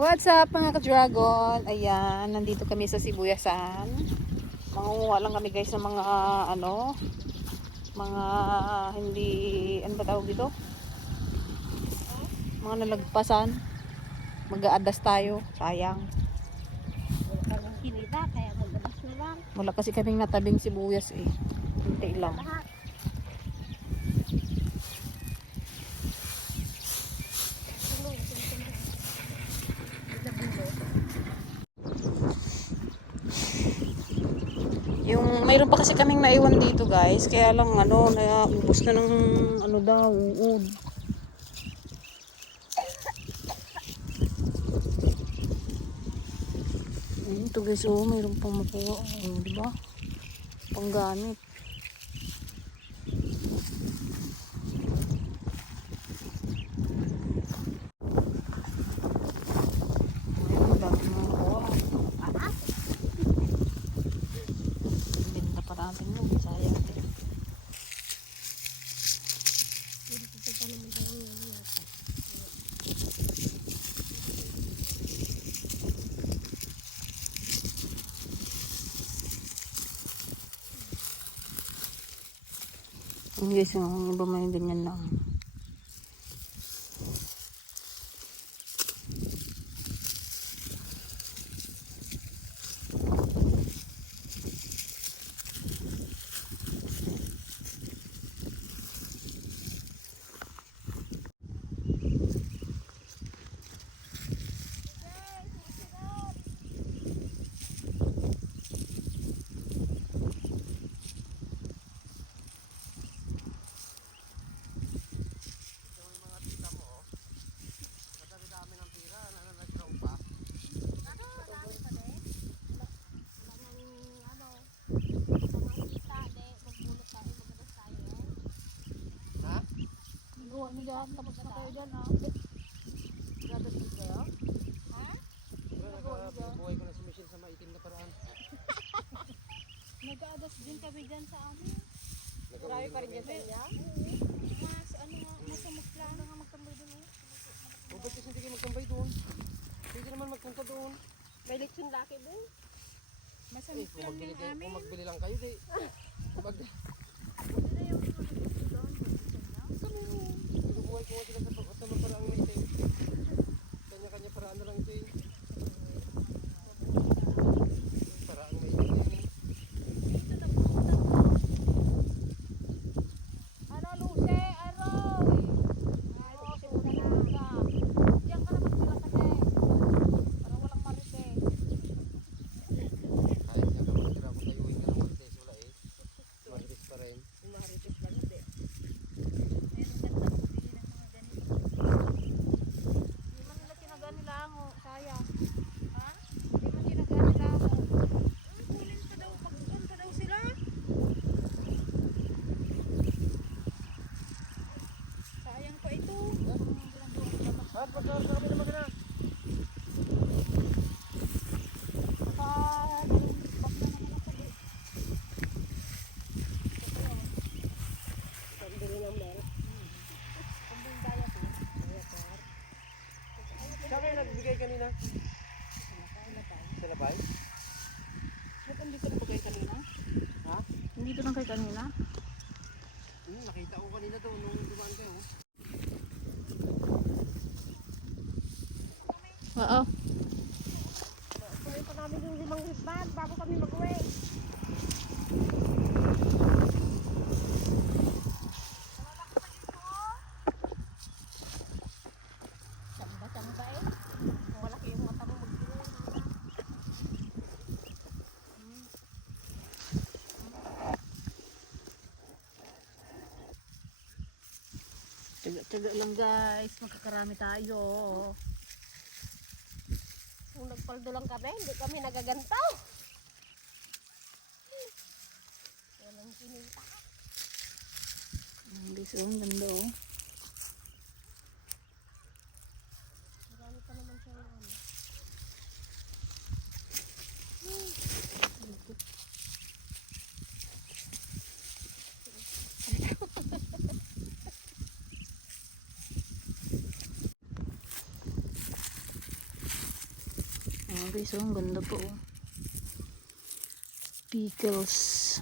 What's up mga ka-dragon? Ayan, nandito kami sa Sibuyasan. Mangunguha lang kami guys ng mga mga hindi, ano ba tawag dito? Mga nalagpasan. Mag-aadas tayo, sayang. Kinita, kaya mag-abas na lang. Wala kasi kaming natabing sibuyas eh. Hinti lang. Lahat. Yung mayroon pa kasi kaming naiwan dito guys, kaya lang naubos na ng daw, uod. Ito guys, mayroon pang makuha, di ba? Panggamit. Ayun, dami mga makuha. Binta pa natin yun, sayang din. Guys, yung iba may ganyan lang. Ano dyan? Tapos na kayo dyan, ha? Gadas din kayo? Ha? Nagbuhay ko na si Michelle sa maitim na paraan. Nag-aadas din kami dyan sa amin. Marami pa rin dyan sa inyo? Mas, nasa Muklano nga magtambay doon. O ba't kasi hindi kayo magtambay doon? Pwede naman magpunta doon. May lechon laki doon. Nasa Muklano yung amin. Kung magbili lang kayo, di. Bubuhay ko sila sa mga paraang maitim. Kanya-kanya paraan na lang ito eh. Paraang maitim eh. Ano, Luce? Aroy! Ay, susunod na. Diyan ka na magpila kasi. Para walang marite. Kahit nga ka magtira kung tayuin ka ng marites, wala eh. Marites pa rin. Marites ba hindi? Sayang. Ha? Hindi man ginagamit ako. Kulin pa daw. Pagkuhan pa daw sila. Sayang pa ito. At pagkakaroon sa kami naman ka na. Saan kayo nagbigay kanina? Sa labay? Ba't andito na po kayo kanina? Ha? Andito lang kayo kanina? Nakita ko kanina daw nung dumaan kayo. Oo. Kunin pa namin yung 5 ribbon bago kami mag-uwi. Samba-samba eh. Kung malaki yung mata mo mag-iwi. Tiyaga lang guys, makakarami tayo. Kung nagpaldo lang kami, hindi kami nagagantaw. Walang kinita. Guys, ang ganda oh. Marami pa naman siya ano. Guys, oh, ang ganda po. Oh. Pickles.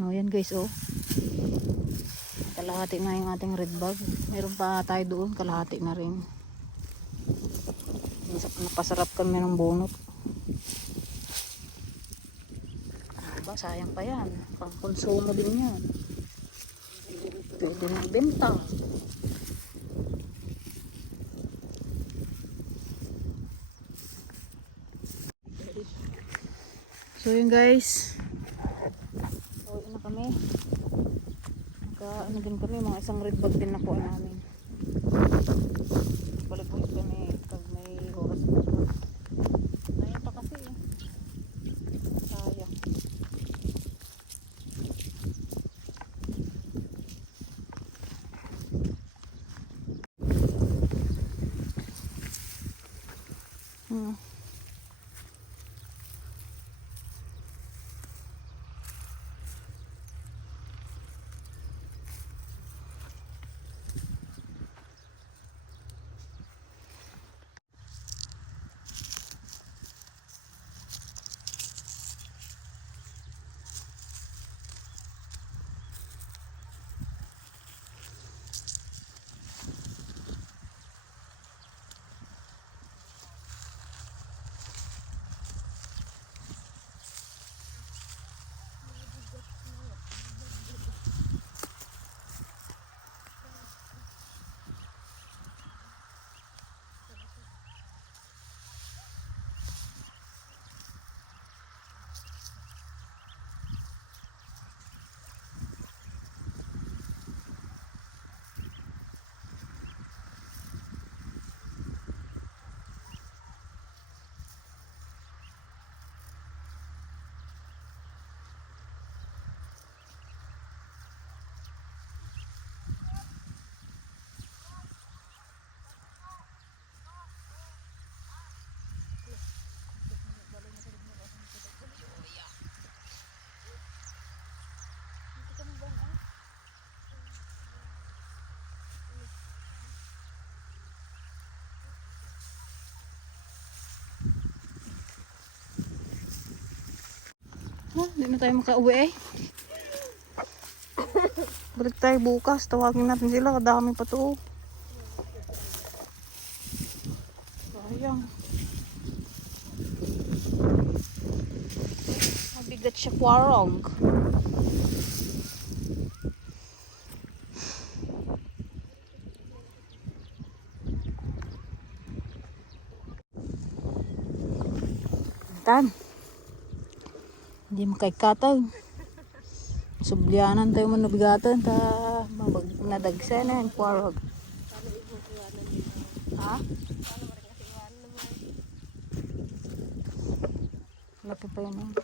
Oh, yan guys, oh. Kalahati na yung ating red bag. Meron pa tayo doon, kalahati na rin. Napasarap kami ng bunot. Diba, sayang pa yan. Pang konsumo din yan. Pwede na ibenta. So yun guys. Uwi na kami. Ano din kami, mga isang red bag din na po namin. Balik ulit kami pag may oras na. Ngayon pa kasi eh. Sayang. Hindi na tayo makauwi eh. Balik tayo bukas. Tawagin natin sila. Kadami pa to. Sayang. Mabigat siya kwarong. Tan. Hindi makaikataw. Sublyanan tayo manabigatan ta nadagsa na yung kwarog. Ha? Laki pa yun.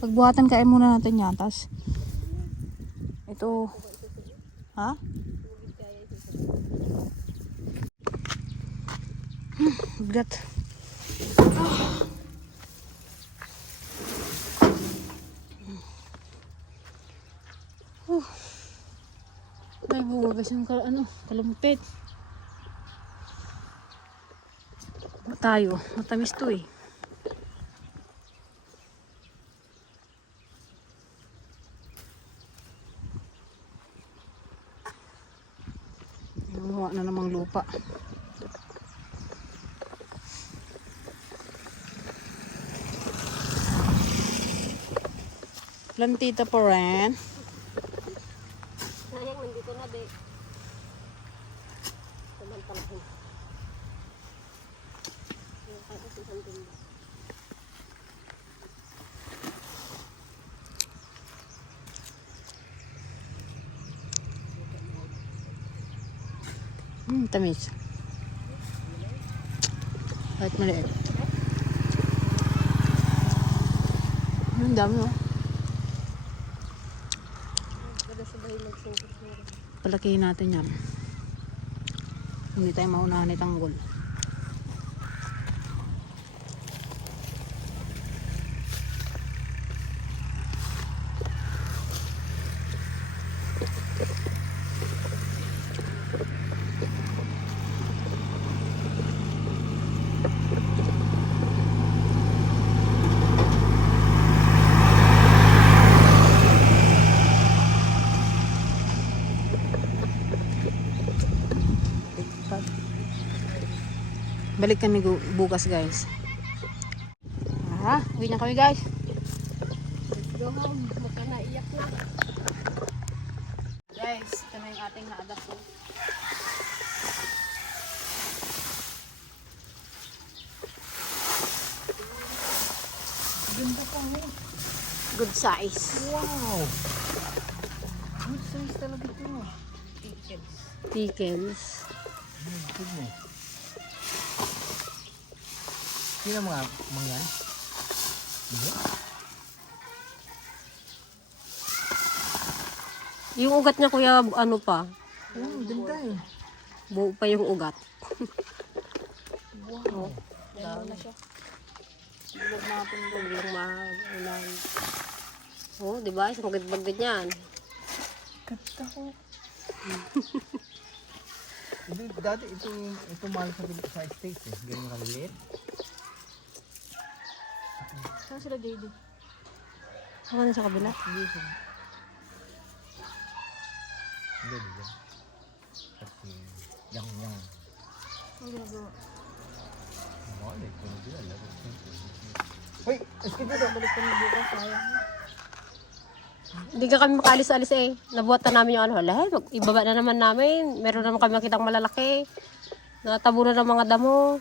Pagbuhatan kain muna natin yan. Tas ito. Ha? Bigat. Ay, buwagas yung kalumpit. Tayo, matamis to eh. Gumawa na namang lupa. Plantita pa rin. Sayang, nandito na di. Samantalahin. Tamis. Kahit maliit. Ang dami oh. Kada sa dahil nag-focus mo. Palakihin natin yan. Hindi tayo maunahan ni Tanggol. Balik kami bukas guys. Uwi na kami guys. Let's go home. Baka naiyak na. Guys, ito na yung ating na-adapt. Ganda pa oh. Good size. Wow! Good size talaga ito. Pickles. My goodness. Sino mga mangyan? Hindi? Yung ugat niya kuya, ano pa? Oo, ganda eh. Buo pa yung ugat. Wow. Lalo na siya. Huwag natin doon. Yung ulan. Oh, di ba? Isang gagdag yan. Ganda ko. Dati ito mahal sa States eh. Ganyan kaliliit. Saan sila JD? Saka na sa kabila. Hindi siya. Hindi, hindi. Kasi, yang. Ang ginagawa. Wala, ito na sila. Hoy! Escape dito! Balik kami bukas. Sayang. Hindi ka kami makaalis-alis eh. Nabuhat na namin yung ano. Hala, ibaba na naman namin. Meron naman kami nakitang malalaki. Natabo na ng mga damo.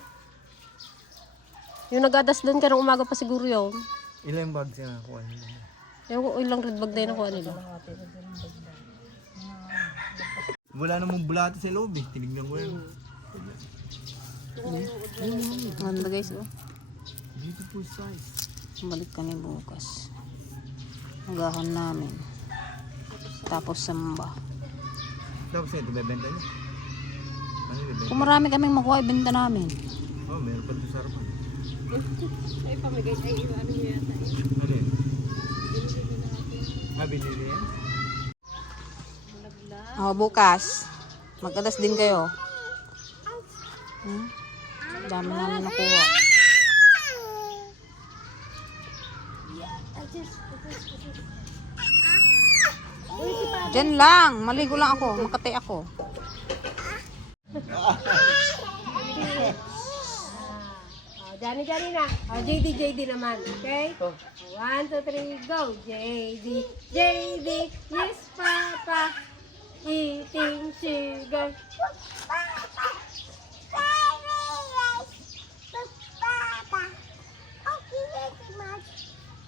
Yung nag-adas doon ka ng umaga pa siguro yun. Ilang bags yung nakuha nila? Yung ilang red bag na yung nakuha nila. Wala namang bulate sa loob eh. Tinignan ko yun. Ganda guys oh. Beautiful size. Balik kami bukas. Magahan namin. Tapos samba. Tapos ito, bebenta niya. Ano yung bebenta? Kung marami kaming makuha, ibenta namin. Oh, meron pa dito sa harapan. Ay, pamigay. Ay, ano nyo yata eh. Ano yun? Binili yan? Bukas. Mag-adas din kayo. Dami namin nakuha. Diyan lang. Maligo lang ako. Makate ako. Johnny na. JD naman. Okay? 1, 2, 3, go. JD, yes, Papa. Eating sugar.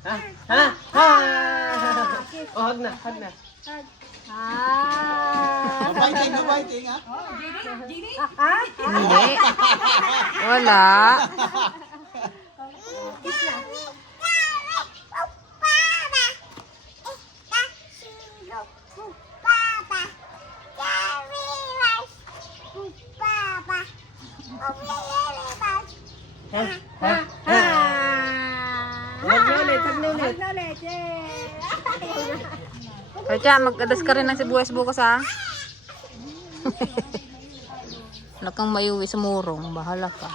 Ha? Ha? Ha? Oh, hag na. Biting ha? Hindi. Wala. Kaya mag-adas ka rin ng sibuyas bukas ha. Wala kang mayuwi sa murong. Bahala ka.